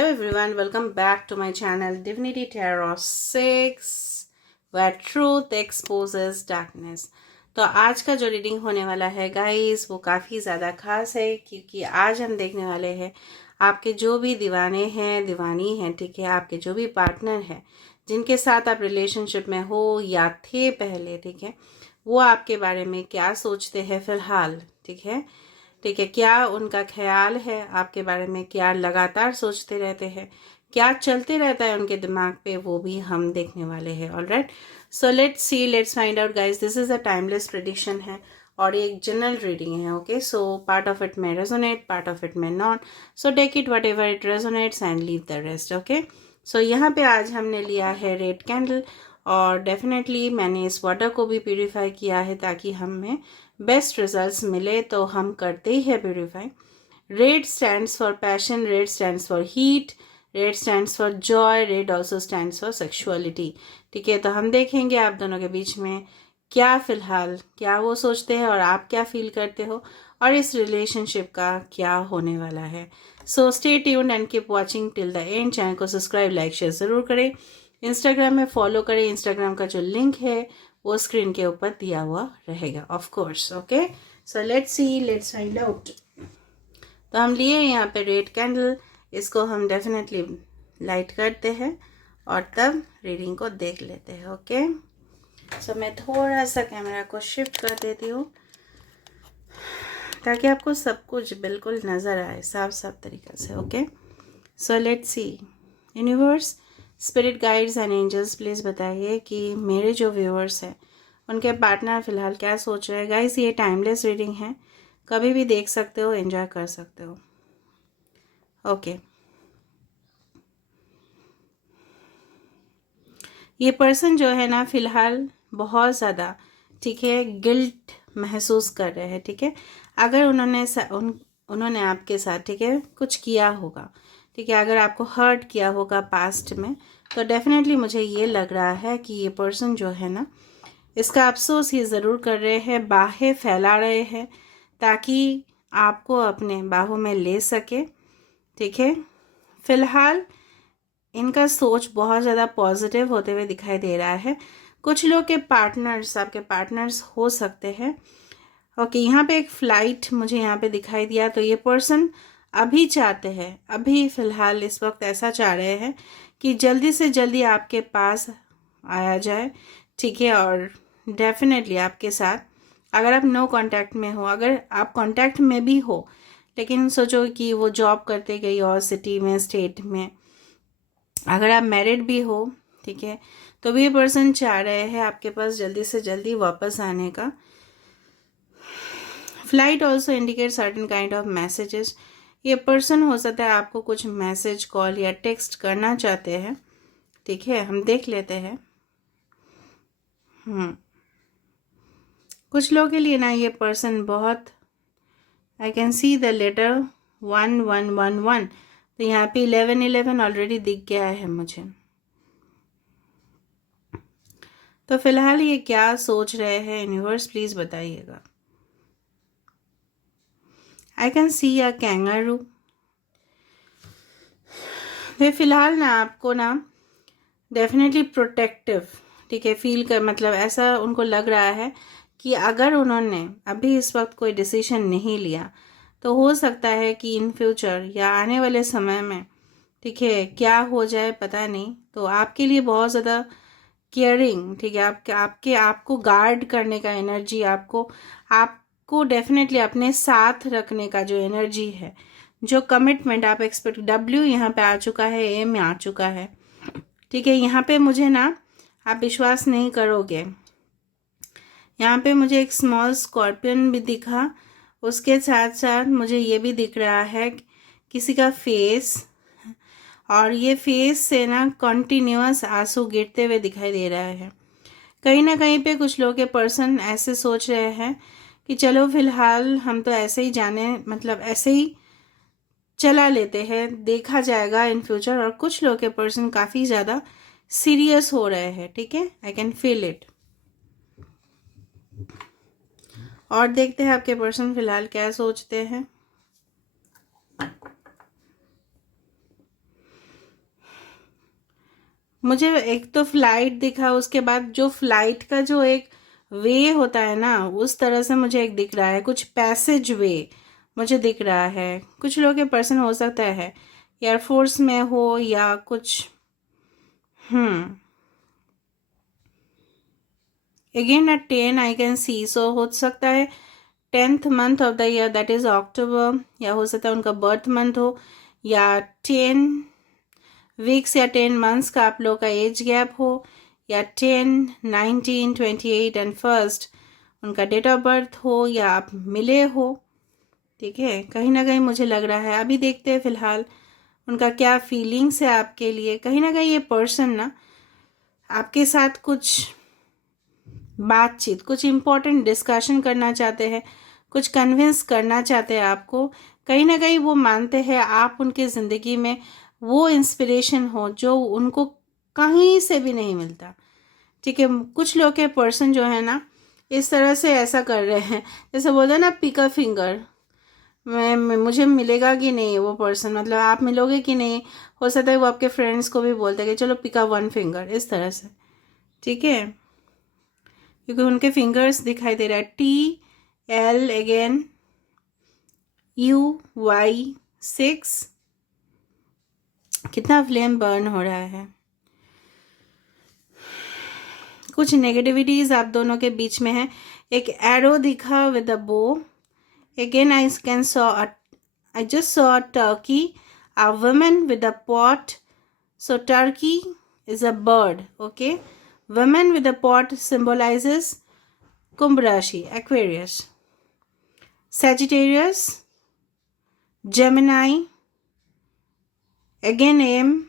Hello everyone, welcome back to my channel Divinity Tarot 6 where truth exposes darkness। तो आज का जो reading होने वाला है गाइस वो काफ़ी ज़्यादा खास है क्योंकि आज हम देखने वाले हैं आपके जो भी दीवाने हैं दीवानी हैं, ठीक है, आपके जो भी पार्टनर हैं जिनके साथ आप रिलेशनशिप में हो या थे पहले, ठीक है, वो आपके बारे में क्या सोचते हैं फ़िलहाल, ठीक है, क्या उनका ख्याल है आपके बारे में, क्या लगातार सोचते रहते हैं, क्या चलते रहता है उनके दिमाग पे, वो भी हम देखने वाले हैं। Alright, so let's see, let's find out guys. This is a timeless prediction है और ये एक जनरल रीडिंग है। Okay, so part of it में रेजोनेट, पार्ट ऑफ इट में not, so take it whatever it resonates and leave the rest. Okay, so यहाँ पे आज हमने लिया है रेड कैंडल और डेफिनेटली मैंने इस वाटर को भी प्यूरिफाई किया है ताकि हमें बेस्ट रिजल्ट्स मिले, तो हम करते ही है purify. Red stands for passion, red stands for heat, red stands for Joy, red also stands for sexuality. ठीक है, तो हम देखेंगे आप दोनों के बीच में क्या फिलहाल क्या वो सोचते हैं और आप क्या फील करते हो और इस रिलेशनशिप का क्या होने वाला है। So stay tuned and keep watching till the end. Channel को सब्सक्राइब लाइक शेयर ज़रूर करें, इंस्टाग्राम में फॉलो करें, इंस्टाग्राम का जो लिंक है वो स्क्रीन के ऊपर दिया हुआ रहेगा of course. Okay, so let's see, let's find out. तो हम लिए यहाँ पे रेड कैंडल, इसको हम डेफिनेटली लाइट करते हैं और तब रीडिंग को देख लेते हैं। ओके, सो मैं थोड़ा सा कैमरा को शिफ्ट कर देती हूँ ताकि आपको सब कुछ बिल्कुल नज़र आए साफ साफ तरीके से। Okay, so let's see. Universe, spirit guides and angels, please बताइए कि मेरे जो व्यूअर्स हैं उनके पार्टनर फ़िलहाल क्या सोच रहे हैं। गाइस, ये टाइमलेस रीडिंग है, कभी भी देख सकते हो, एंजॉय कर सकते हो। ओके, ये पर्सन जो है ना फ़िलहाल बहुत ज़्यादा, ठीक है, गिल्ट महसूस कर रहे हैं। ठीक है, अगर उन्होंने आपके साथ, ठीक है, कुछ किया होगा, ठीक है, अगर आपको हर्ट किया होगा पास्ट में, तो डेफिनेटली मुझे ये लग रहा है कि ये पर्सन जो है ना इसका अफसोस ये ज़रूर कर रहे हैं, बाहें फैला रहे हैं ताकि आपको अपने बाहों में ले सके। ठीक है, फिलहाल इनका सोच बहुत ज़्यादा पॉजिटिव होते हुए दिखाई दे रहा है। कुछ लोग के पार्टनर्स आपके पार्टनर्स हो सकते हैं। ओके, यहाँ पे एक फ़्लाइट मुझे यहाँ पे दिखाई दिया, तो ये पर्सन अभी चाहते हैं, अभी फ़िलहाल इस वक्त ऐसा चाह रहे हैं कि जल्दी से जल्दी आपके पास आया जाए। ठीक है, और डेफिनेटली आपके साथ, अगर आप नो कांटेक्ट में हो, अगर आप कांटेक्ट में भी हो लेकिन सोचो कि वो जॉब करते कहीं और सिटी में, स्टेट में, अगर आप मैरिड भी हो, ठीक है, तो भी ये पर्सन चाह रहे हैं आपके पास जल्दी से जल्दी वापस आने का। Flight also indicate certain kind of messages. ये पर्सन हो सकता है आपको कुछ मैसेज, कॉल या टेक्स्ट करना चाहते हैं। ठीक है, हम देख लेते हैं। कुछ लोगों के लिए ना ये पर्सन बहुत, I can see the letter 1111, तो यहाँ पे 1111 ऑलरेडी दिख गया है मुझे। तो फिलहाल ये क्या सोच रहे हैं यूनिवर्स, प्लीज बताइएगा। आई कैन सी अ कैंगारू। तो फिलहाल ना आपको ना डेफिनेटली प्रोटेक्टिव, ठीक है, फील कर, मतलब ऐसा उनको लग रहा है कि अगर उन्होंने अभी इस वक्त कोई डिसीजन नहीं लिया तो हो सकता है कि इन फ्यूचर या आने वाले समय में, ठीक है, क्या हो जाए पता नहीं। तो आपके लिए बहुत ज़्यादा केयरिंग, ठीक है, आपको गार्ड करने का एनर्जी, आपको डेफिनेटली अपने साथ रखने का जो एनर्जी है, जो कमिटमेंट आप एक्सपेक्ट, डब्ल्यू यहाँ पे आ चुका है, ए में आ चुका है। ठीक है, यहाँ पे मुझे ना, आप विश्वास नहीं करोगे, यहाँ पे मुझे एक स्मॉल स्कॉर्पियन भी दिखा, उसके साथ साथ मुझे ये भी दिख रहा है किसी का फेस, और ये फेस से ना कॉन्टिन्यूअस आंसू गिरते हुए दिखाई दे रहा है। कहीं ना कहीं पे कुछ लोग के पर्सन ऐसे सोच रहे हैं कि चलो फिलहाल हम तो ऐसे ही जाने, मतलब ऐसे ही चला लेते हैं, देखा जाएगा इन फ्यूचर। और कुछ लोग के पर्सन काफ़ी ज़्यादा सीरियस हो रहे हैं। ठीक है, आई कैन फील इट। और देखते हैं आपके पर्सन फिलहाल क्या सोचते हैं। मुझे एक तो फ्लाइट दिखा, उसके बाद जो फ्लाइट का जो एक वे होता है ना, उस तरह से मुझे एक दिख रहा है, कुछ पैसेज वे मुझे दिख रहा है। कुछ लोग के पर्सन हो सकता है एयरफोर्स में हो या कुछ। अगेन अ 10 आई कैन सी, सो हो सकता है 10th month of the year, that is अक्टूबर, या हो सकता है उनका बर्थ मंथ हो, या 10 वीक्स या 10 मंथ्स का आप लोग का एज गैप हो, या 10, 19, 28 एंड फर्स्ट उनका डेट ऑफ बर्थ हो, या आप मिले हो। ठीक है, कहीं ना कहीं मुझे लग रहा है, अभी देखते हैं फिलहाल उनका क्या फीलिंग्स है आपके लिए। कहीं ना कहीं ये पर्सन ना आपके साथ कुछ बातचीत, कुछ इम्पोर्टेंट डिस्कशन करना चाहते हैं, कुछ कन्विंस करना चाहते हैं आपको। कहीं ना कहीं वो मानते हैं आप उनके ज़िंदगी में वो इंस्पिरेशन हो जो उनको कहीं से भी नहीं मिलता। ठीक है, कुछ लोग के पर्सन जो है ना इस तरह से ऐसा कर रहे हैं, जैसे बोलते हैं ना पिक अ फिंगर, मुझे मिलेगा कि नहीं वो पर्सन, मतलब आप मिलोगे कि नहीं। हो सकता है वो आपके फ्रेंड्स को भी बोलते हैं कि चलो पिक अ वन फिंगर, इस तरह से। ठीक है, क्योंकि उनके फिंगर्स दिखाई दे रहा है TL अगेन UY6। कितना फ्लेम बर्न हो रहा है, कुछ नेगेटिविटीज आप दोनों के बीच में है। एक एरो दिखा विद अ बो। Again I just saw a turkey, a woman with a pot. So turkey is a bird, okay? Woman with a pot symbolizes Kumbh Rashi, Aquarius, Sagittarius, Gemini, again M।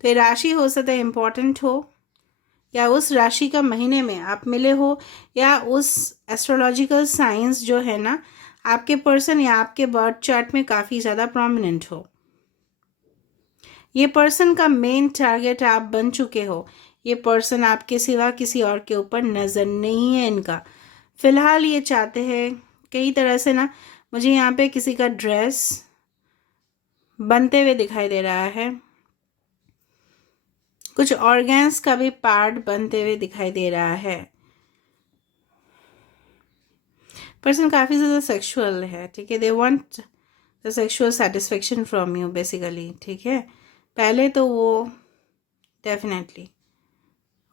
तो ये राशि हो सकता है important हो, या उस राशि का महीने में आप मिले हो, या उस एस्ट्रोलॉजिकल साइंस जो है ना आपके पर्सन या आपके बर्थ चार्ट में काफ़ी ज़्यादा प्रोमिनेंट हो। ये पर्सन का मेन टारगेट आप बन चुके हो। ये पर्सन आपके सिवा किसी और के ऊपर नज़र नहीं है इनका। फिलहाल ये चाहते हैं कई तरह से ना, मुझे यहाँ पे किसी का ड्रेस बनते हुए दिखाई दे रहा है, कुछ ऑर्गन्स का भी पार्ट बनते हुए दिखाई दे रहा है। पर्सन काफ़ी ज़्यादा सेक्सुअल है। ठीक है, they want the sexual satisfaction from you basically. ठीक है, पहले तो वो डेफिनेटली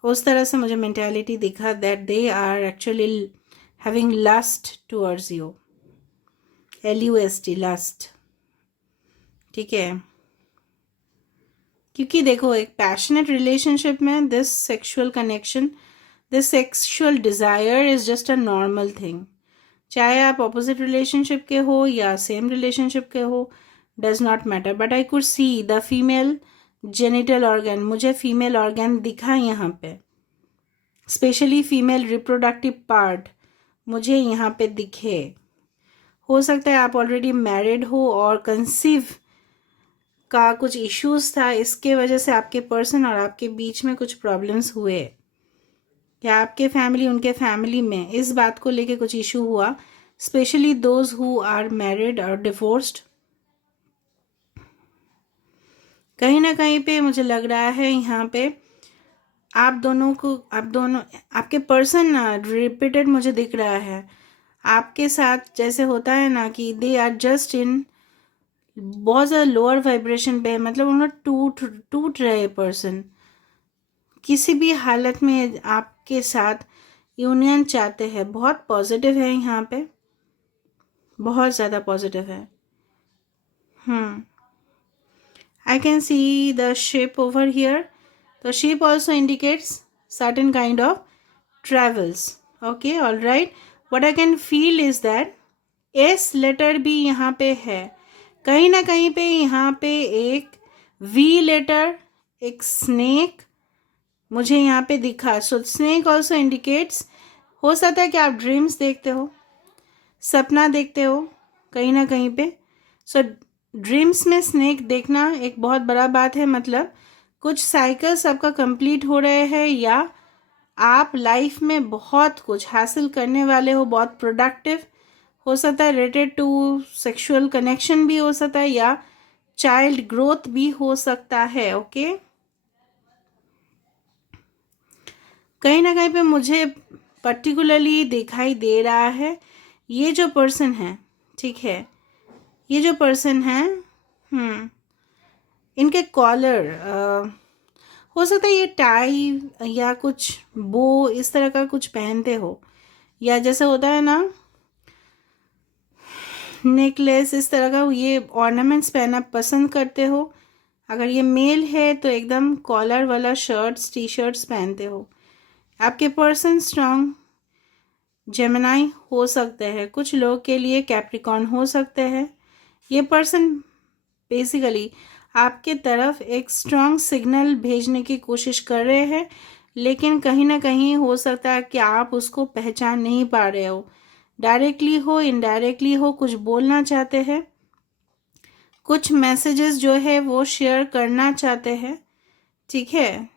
उस तरह से मुझे मेंटालिटी दिखा that they are actually having lust towards you, LUST lust. ठीक है, क्योंकि देखो एक पैशनेट रिलेशनशिप में this sexual connection, this sexual desire is just a normal thing. चाहे आप ऑपोजिट रिलेशनशिप के हो या सेम रिलेशनशिप के हो, does not matter. But I could see the female genital organ, मुझे फीमेल ऑर्गन दिखा यहाँ पे, स्पेशली फीमेल रिप्रोडक्टिव पार्ट मुझे यहाँ पे दिखे। हो सकता है आप ऑलरेडी मैरिड हो और कंसीव का कुछ इश्यूज था, इसके वजह से आपके पर्सन और आपके बीच में कुछ प्रॉब्लम्स हुए, या आपके फैमिली उनके फैमिली में इस बात को लेके कुछ इशू हुआ, specially those who are married और डिवोर्स्ड। कहीं ना कहीं पे मुझे लग रहा है यहाँ पे आप दोनों आपके पर्सन रिपीटेड मुझे दिख रहा है आपके साथ। जैसे होता है ना कि दे आर जस्ट इन बहुत ज़्यादा लोअर वाइब्रेशन पे, मतलब उन्होंने टूट रहे पर्सन किसी भी हालत में आपके साथ यूनियन चाहते हैं। बहुत पॉजिटिव है यहाँ पे, बहुत ज़्यादा पॉजिटिव है। I can see the ship over here. The ship also indicates certain kind of travels. Okay, all right. What I can feel is that S letter भी यहाँ पे है, कहीं ना कहीं पे यहाँ पे एक V letter, एक snake मुझे यहाँ पे दिखा। So snake also indicates, हो सकता है कि आप ड्रीम्स देखते हो, सपना देखते हो कहीं ना कहीं पे। सो ड्रीम्स में स्नेक देखना एक बहुत बड़ा बात है, मतलब कुछ साइकिल्स आपका कंप्लीट हो रहे हैं, या आप लाइफ में बहुत कुछ हासिल करने वाले हो, बहुत प्रोडक्टिव हो सकता है, रिलेटेड टू सेक्सुअल कनेक्शन भी हो सकता है, या चाइल्ड ग्रोथ भी हो सकता है। ओके, कहीं ना कहीं पे मुझे पर्टिकुलरली दिखाई दे रहा है ये जो पर्सन है, ठीक है, ये जो पर्सन है, इनके कॉलर हो सकता है ये टाई या कुछ बो इस तरह का कुछ पहनते हो, या जैसे होता है ना नेकलेस, इस तरह का ये ऑर्नामेंट्स पहनना पसंद करते हो। अगर ये मेल है तो एकदम कॉलर वाला शर्ट्स टी शर्ट्स पहनते हो। आपके पर्सन स्ट्रांग जेमिनाई हो सकते हैं, कुछ लोग के लिए कैप्रिकॉर्न हो सकते हैं। ये पर्सन बेसिकली आपके तरफ एक स्ट्रांग सिग्नल भेजने की कोशिश कर रहे हैं, लेकिन कहीं ना कहीं हो सकता है कि आप उसको पहचान नहीं पा रहे हो। डायरेक्टली हो इनडायरेक्टली हो कुछ बोलना चाहते हैं, कुछ मैसेजेस जो है वो शेयर करना चाहते हैं, ठीक है।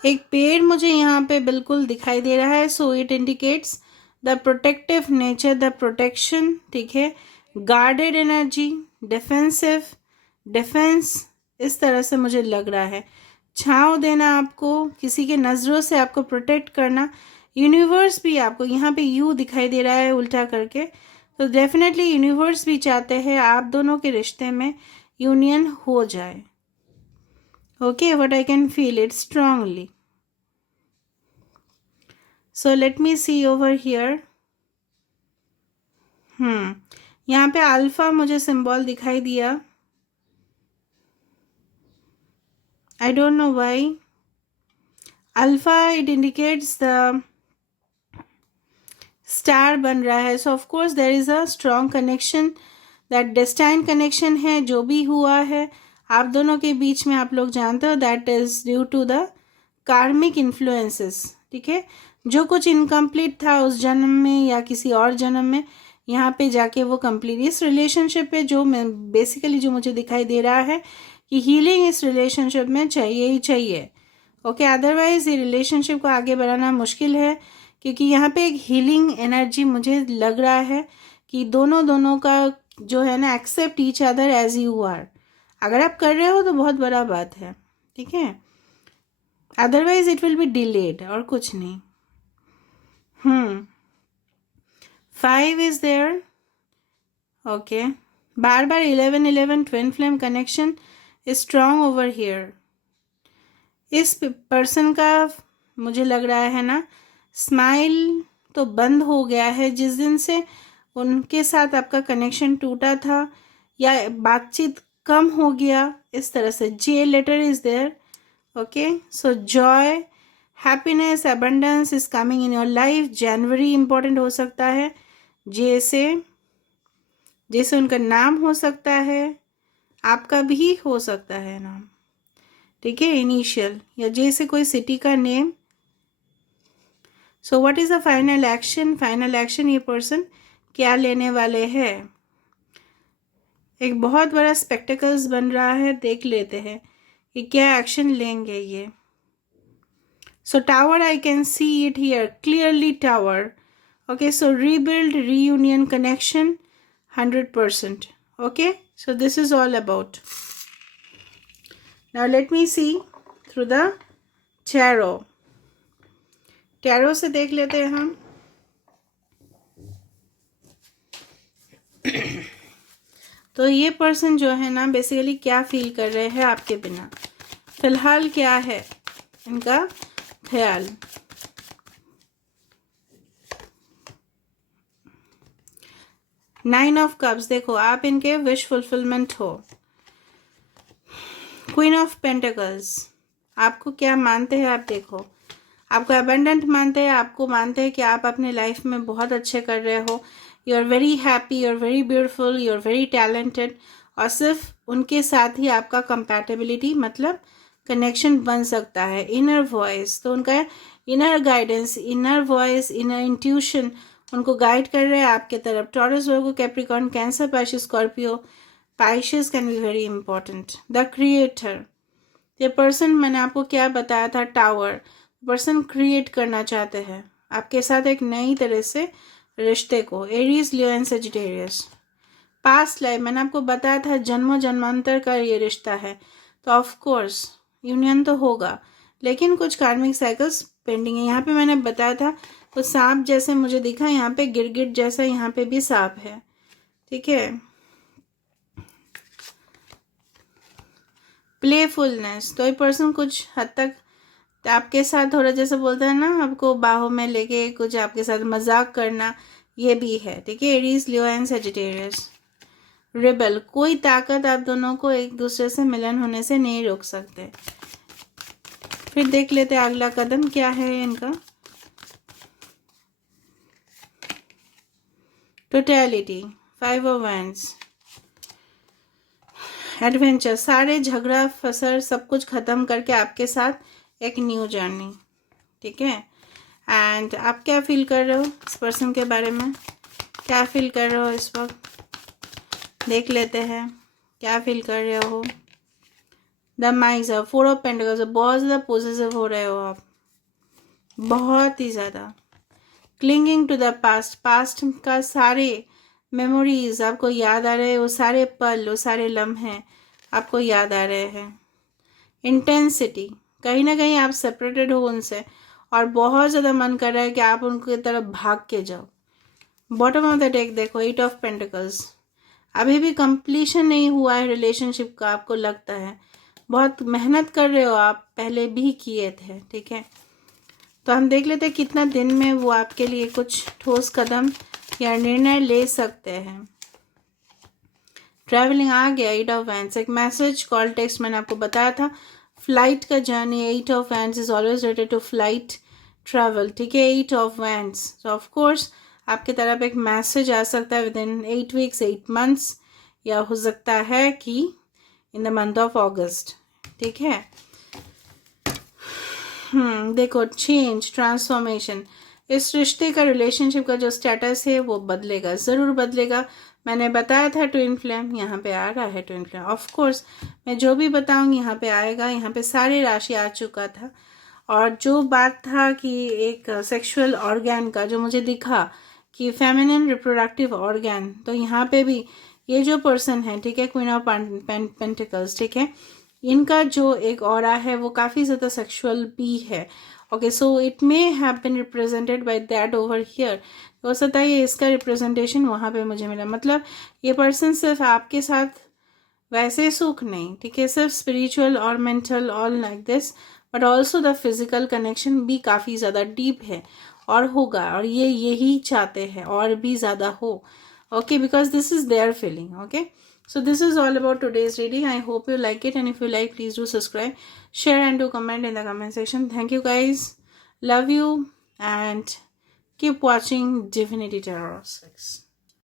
एक पेड़ मुझे यहाँ पे बिल्कुल दिखाई दे रहा है, so it indicates the protective nature, the protection, ठीक है, गार्डेड एनर्जी, डिफेंसिव, डिफेंस, इस तरह से मुझे लग रहा है। छांव देना आपको, किसी के नज़रों से आपको प्रोटेक्ट करना। यूनिवर्स भी आपको यहाँ पे यू दिखाई दे रहा है उल्टा करके, तो डेफिनेटली यूनिवर्स भी चाहते हैं आप दोनों के रिश्ते में यूनियन हो जाए। Okay, what I can feel it strongly. So let me see over here. यहाँ पे अल्फा मुझे सिंबल दिखाई दिया। I don't know why. Alpha it indicates the star बन रहा है, so of course there is a strong connection, that destine connection है। जो भी हुआ है आप दोनों के बीच में, आप लोग जानते हो that is due to the karmic influences, ठीक है। जो कुछ इनकम्प्लीट था उस जन्म में या किसी और जन्म में, यहाँ पे जाके वो कंप्लीट। इस रिलेशनशिप पे जो मैं बेसिकली जो मुझे दिखाई दे रहा है कि हीलिंग इस रिलेशनशिप में चाहिए ही चाहिए। ओके, अदरवाइज ये रिलेशनशिप को आगे बढ़ाना मुश्किल है, क्योंकि यहाँ पे एक हीलिंग एनर्जी मुझे लग रहा है कि दोनों का जो है ना accept each other as you are. अगर आप कर रहे हो तो बहुत बड़ा बात है, ठीक है, otherwise it will be delayed और कुछ नहीं। 5 इज देयर। ओके, बार बार 11 twin flame connection is strong over here. इस पर्सन का मुझे लग रहा है ना स्माइल तो बंद हो गया है जिस दिन से उनके साथ आपका कनेक्शन टूटा था, या बातचीत कम हो गया, इस तरह से। J letter is there. Okay, so joy, happiness, abundance is coming in your life. जनवरी इंपॉर्टेंट हो सकता है, जैसे उनका नाम हो सकता है, आपका भी हो सकता है नाम, ठीक है, इनिशियल, या जैसे कोई सिटी का name. So what is the final action? Final action ये पर्सन क्या लेने वाले हैं? एक बहुत बड़ा स्पेक्टिकल्स बन रहा है, देख लेते हैं कि क्या एक्शन लेंगे ये। So tower, I can see it here clearly, tower. Okay, so rebuild, reunion, connection 100%. Okay, so this is all about. Now let me see through the tarot. Tarot से देख लेते हैं हम। तो ये पर्सन जो है ना बेसिकली क्या फील कर रहे हैं आपके बिना, फिलहाल क्या है इनका ख्याल। नाइन ऑफ कप्स, देखो आप इनके विश फुलफिलमेंट हो। क्वीन ऑफ पेंटिकल्स, आपको क्या मानते हैं आप, देखो आपको अबंडेंट मानते हैं, आपको मानते हैं कि आप अपने लाइफ में बहुत अच्छे कर रहे हो, you are very happy, you are very beautiful, you are very talented. और सिर्फ उनके साथ ही आपका कंपैटिबिलिटी मतलब कनेक्शन बन सकता है। इनर वॉइस, तो उनका inner guidance, inner voice, inner intuition उनको गाइड कर रहे हैं आपके तरफ। Taurus, Virgo, Capricorn, cancer, Pisces, Scorpio. Pisces can be very important. The creator, ये पर्सन मैंने आपको क्या बताया था, टावर, पर्सन क्रिएट करना चाहते हैं आपके साथ एक नई तरह से रिश्ते को। Aries, Leo and Sagittarius. Past life, मैंने आपको बताया था जन्मों जन्मांतर का ये रिश्ता है, तो ऑफ कोर्स यूनियन तो होगा, लेकिन कुछ कार्मिक साइकिल्स पेंडिंग है। यहाँ पे मैंने बताया था तो सांप जैसे मुझे दिखा, यहाँ पे गिरगिट जैसा यहाँ पे भी सांप है, ठीक है। प्लेफुलनेस, तो ये पर्सन कुछ हद तक आपके साथ थोड़ा जैसे बोलता है ना, आपको बाहों में लेके कुछ आपके साथ मजाक करना, ये भी है, ठीक है। Aries, Leo and Sagittarius. Rebel, कोई ताकत आप दोनों को एक दूसरे से मिलन होने से नहीं रोक सकते। फिर देख लेते हैं अगला कदम क्या है इनका। Totality, 5 of wands. एडवेंचर, सारे झगड़ा फसर सब कुछ खत्म करके आपके साथ एक न्यू जर्नी, ठीक है। एंड आप क्या फील कर रहे हो इस पर्सन के बारे में, क्या फील कर रहे हो इस वक्त, देख लेते हैं क्या फील कर रहे हो। द माइजर, 4 ऑफ पेंटिकल्स, बहुत ज़्यादा पॉजिटिव हो रहे हो आप, बहुत ही ज़्यादा। Clinging to the past, past का सारे मेमोरीज आपको याद आ रहे हैं, वो सारे पल, वो सारे लम्हे आपको याद आ रहे हैं। इंटेंसिटी, कहीं ना कहीं आप सेपरेटेड हो उनसे और बहुत ज़्यादा मन कर रहा है कि आप उनकी तरफ भाग के जाओ। बॉटम ऑफ द डेक देखो, 8 ऑफ पेंटिकल्स, अभी भी कंप्लीशन नहीं हुआ है रिलेशनशिप का, आपको लगता है बहुत मेहनत कर रहे हो आप, पहले भी किए थे, ठीक है। तो हम देख लेते हैं कितना दिन में वो आपके लिए कुछ ठोस कदम या निर्णय ले सकते हैं। ट्रैवलिंग आ गया, 8 ऑफ वैंड्स, एक मैसेज, कॉल, टेक्स्ट, मैंने आपको बताया था। फ्लाइट का journey, 8 of wands is always related to flight travel, ठीक है। 8 ऑफ वैंड्स, तो ऑफ कोर्स आपकी तरफ एक मैसेज आ सकता है विद इन 8 वीक्स, 8 मंथ्स, या हो सकता है कि इन द मंथ ऑफ अगस्त, ठीक है। देखो, चेंज, ट्रांसफॉर्मेशन, इस रिश्ते का, रिलेशनशिप का जो स्टेटस है वो बदलेगा, ज़रूर बदलेगा। मैंने बताया था ट्विन फ्लेम, यहाँ पे आ रहा है ट्विन फ्लेम। ऑफ कोर्स मैं जो भी बताऊंगी यहाँ पे आएगा, यहाँ पे सारी राशि आ चुका था। और जो बात था कि एक सेक्सुअल ऑर्गन का जो मुझे दिखा कि फेमिनिन रिप्रोडक्टिव ऑर्गन, तो यहाँ पे भी ये जो पर्सन है, ठीक है, क्वीन ऑफ पेंटिकल्स, ठीक है, इनका जो एक ऑरा है वो काफ़ी ज़्यादा सेक्सुअल भी है। Okay, so it may have been represented by that over here. हो सकता है ये इसका रिप्रेजेंटेशन वहाँ पे मुझे मिला, मतलब ये पर्सन सिर्फ आपके साथ वैसे सुख नहीं, ठीक है, सिर्फ स्पिरिचुअल और mental all like this, but also the physical connection भी काफ़ी ज़्यादा डीप है और होगा, और ये यही चाहते हैं और भी ज़्यादा हो। Okay, because this is their feeling. Okay, so this is all about today's reading. I hope you like it, and if you like, please do subscribe, share and do comment in the comment section. Thank you guys, love you, and keep watching Divinity Tarot 6.